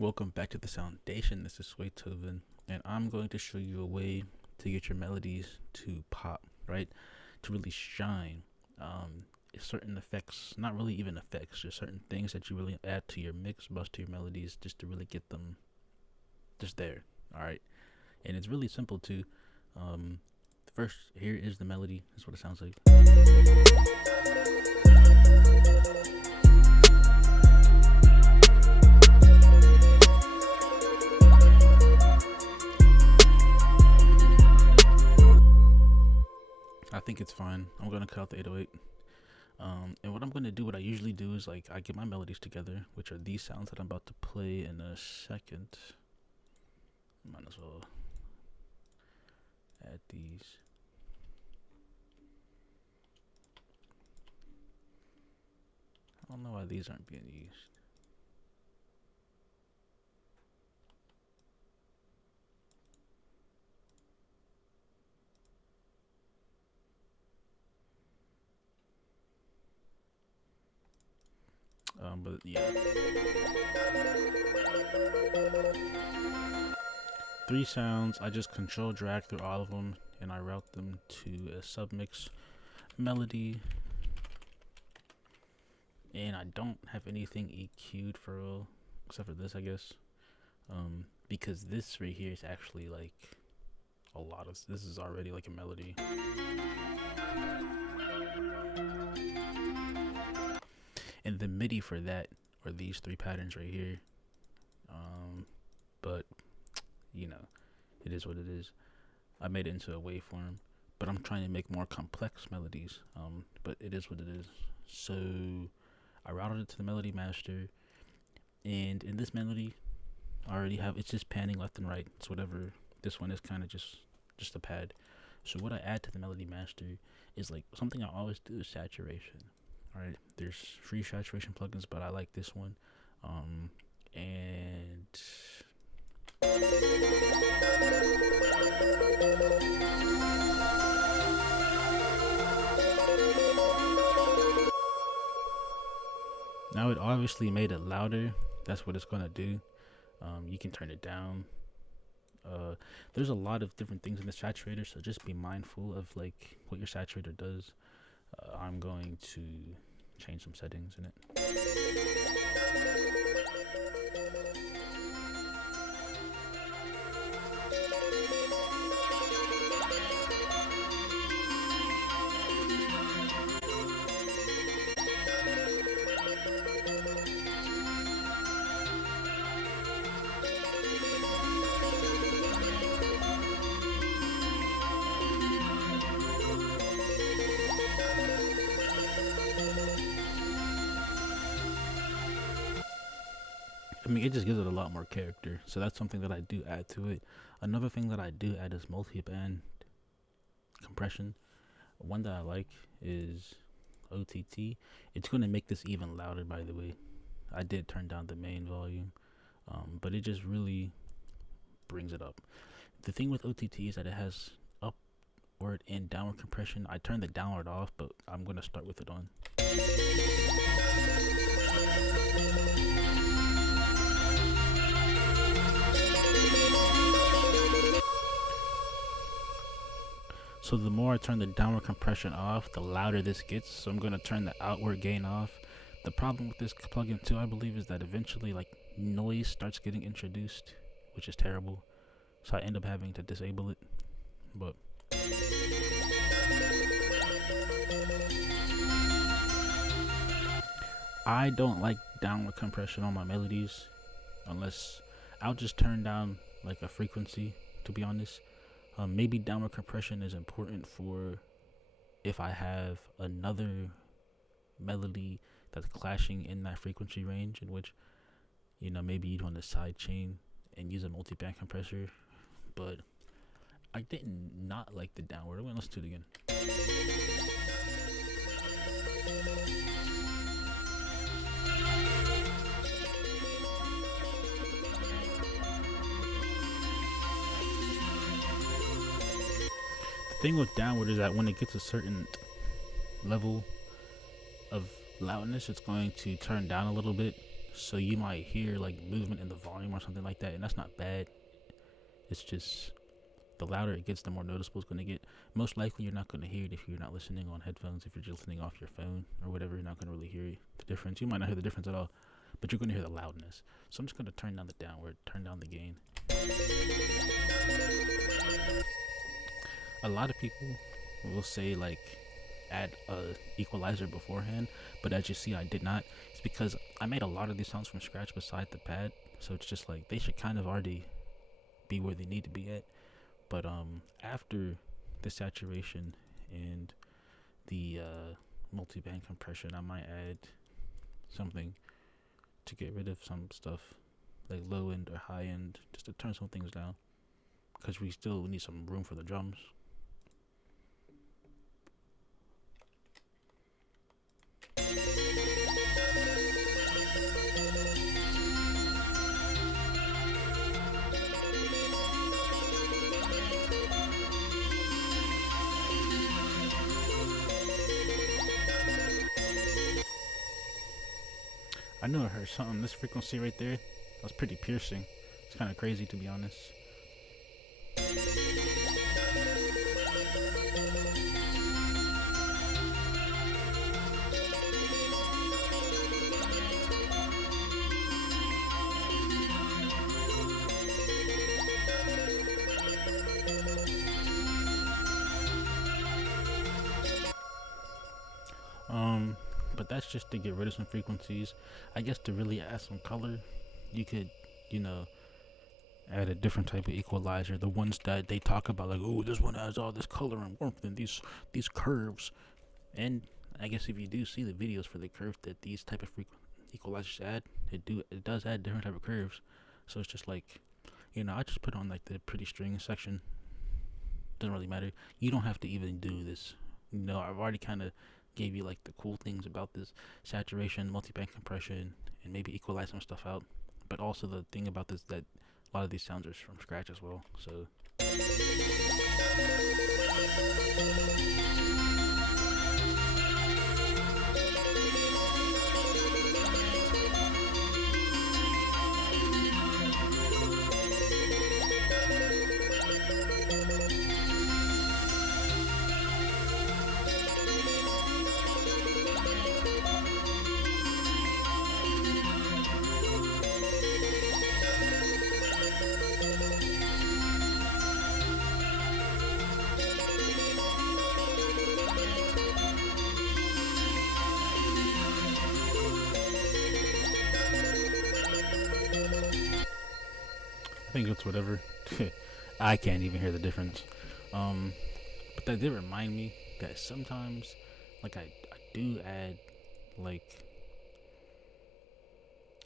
Welcome back to the Foundation. This is Swaytoven, and I'm going to show you a way to get your melodies to pop, right? To really shine. Certain effects, not really even effects, just certain things that you really add to your mix, bust to your melodies, just to really get them just there, all right? And it's really simple too. First, here is the melody. This is what it sounds like. I think it's fine. I'm gonna cut out the 808. And what I'm gonna do, what I usually do is like I get my melodies together, which are these sounds that I'm about to play in a second. Might as well add these. I don't know why these aren't being used. But yeah. 3 sounds, I just control drag through all of them and I route them to a submix melody. And I don't have anything EQ'd for real, except for this, I guess. Because this right here is actually like a lot of, this is already like a melody. And the MIDI for that are these 3 patterns right here. But you know, it is what it is. I made it into a waveform, but I'm trying to make more complex melodies. But it is what it is. So I routed it to the melody master, and in this melody, I already have, it's just panning left and right. It's whatever. This one is kind of just a pad. So what I add to the melody master is like something I always do is saturation. All right, there's free saturation plugins, but I like this one. And now it obviously made it louder. That's what it's gonna do. You can turn it down. There's a lot of different things in the saturator, so just be mindful of like what your saturator does. I'm going to change some settings in it. I mean, it just gives it a lot more character. So that's something that I do add to it. Another thing that I do add is multi-band compression. One that I like is OTT. It's going to make this even louder, by the way. I did turn down the main volume, but it just really brings it up. The thing with OTT is that it has upward and downward compression. I turned the downward off, but I'm going to start with it on. So the more I turn the downward compression off, the louder this gets. So I'm going to turn the outward gain off. The problem with this plugin too, I believe, is that eventually like noise starts getting introduced, which is terrible. So I end up having to disable it. But I don't like downward compression on my melodies unless I'll just turn down like a frequency, to be honest. Maybe downward compression is important for if I have another melody that's clashing in that frequency range, in which, you know, maybe you'd want to side chain and use a multi-band compressor. But I did not like the downward. Let's do it again. Thing with downward is that when it gets a certain level of loudness, it's going to turn down a little bit. So you might hear like movement in the volume or something like that, and that's not bad. It's just the louder it gets, the more noticeable it's going to get. Most likely, you're not going to hear it if you're not listening on headphones. If you're just listening off your phone or whatever, you're not going to really hear the difference. You might not hear the difference at all, but you're going to hear the loudness. So I'm just going to turn down the downward, turn down the gain. A lot of people will say like add a equalizer beforehand, but as you see, I did not. It's because I made a lot of these sounds from scratch beside the pad, so it's just like they should kind of already be where they need to be at. But after the saturation and the multi-band compression, I might add something to get rid of some stuff like low end or high end, just to turn some things down, because we still need some room for the drums. I know I heard something. This frequency right there, that was pretty piercing. It's kind of crazy, to be honest. But that's just to get rid of some frequencies. I guess to really add some color, you could, you know, add a different type of equalizer. The ones that they talk about, like, oh, this one has all this color and warmth and these curves. And I guess if you do see the videos for the curve that these type of equalizers add, it does add different type of curves. So it's just like, you know, I just put on like the pretty string section. Doesn't really matter. You don't have to even do this. You know, I've already kind of gave you like the cool things about this saturation, multi-band compression, and maybe equalize some stuff out. But also the thing about this that a lot of these sounds are from scratch as well. So I think it's whatever. I can't even hear the difference. But that did remind me that sometimes, like I do add, like,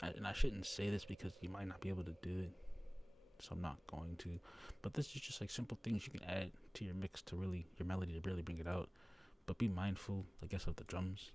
and I shouldn't say this because you might not be able to do it, so I'm not going to. But this is just like simple things you can add to your mix to really your melody to really bring it out. But be mindful, I guess, of the drums.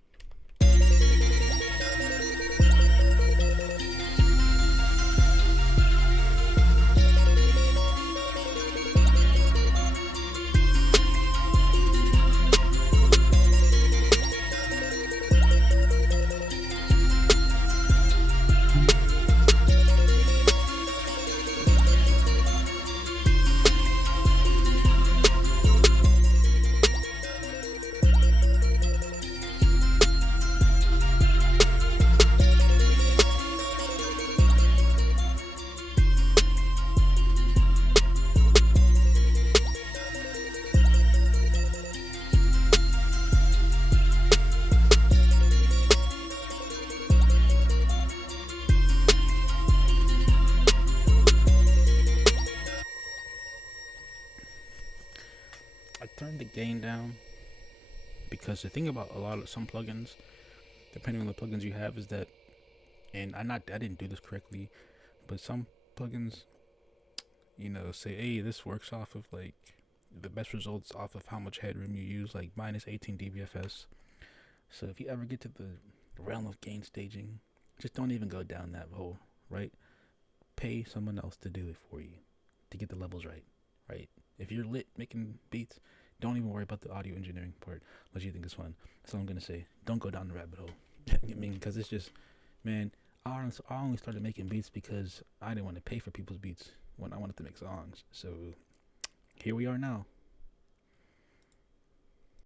I turned the gain down because the thing about some plugins, depending on the plugins you have, is that, and I didn't do this correctly, but some plugins, you know, say, hey, this works off of like the best results off of how much headroom you use, like minus 18 dBFS. So if you ever get to the realm of gain staging, just don't even go down that hole, right? Pay someone else to do it for you to get the levels right, right? If you're lit making beats, don't even worry about the audio engineering part unless you think it's fun. That's all I'm gonna say. Don't go down the rabbit hole. I mean, because it's just, man, I only started making beats because I didn't want to pay for people's beats when I wanted to make songs. So here we are now.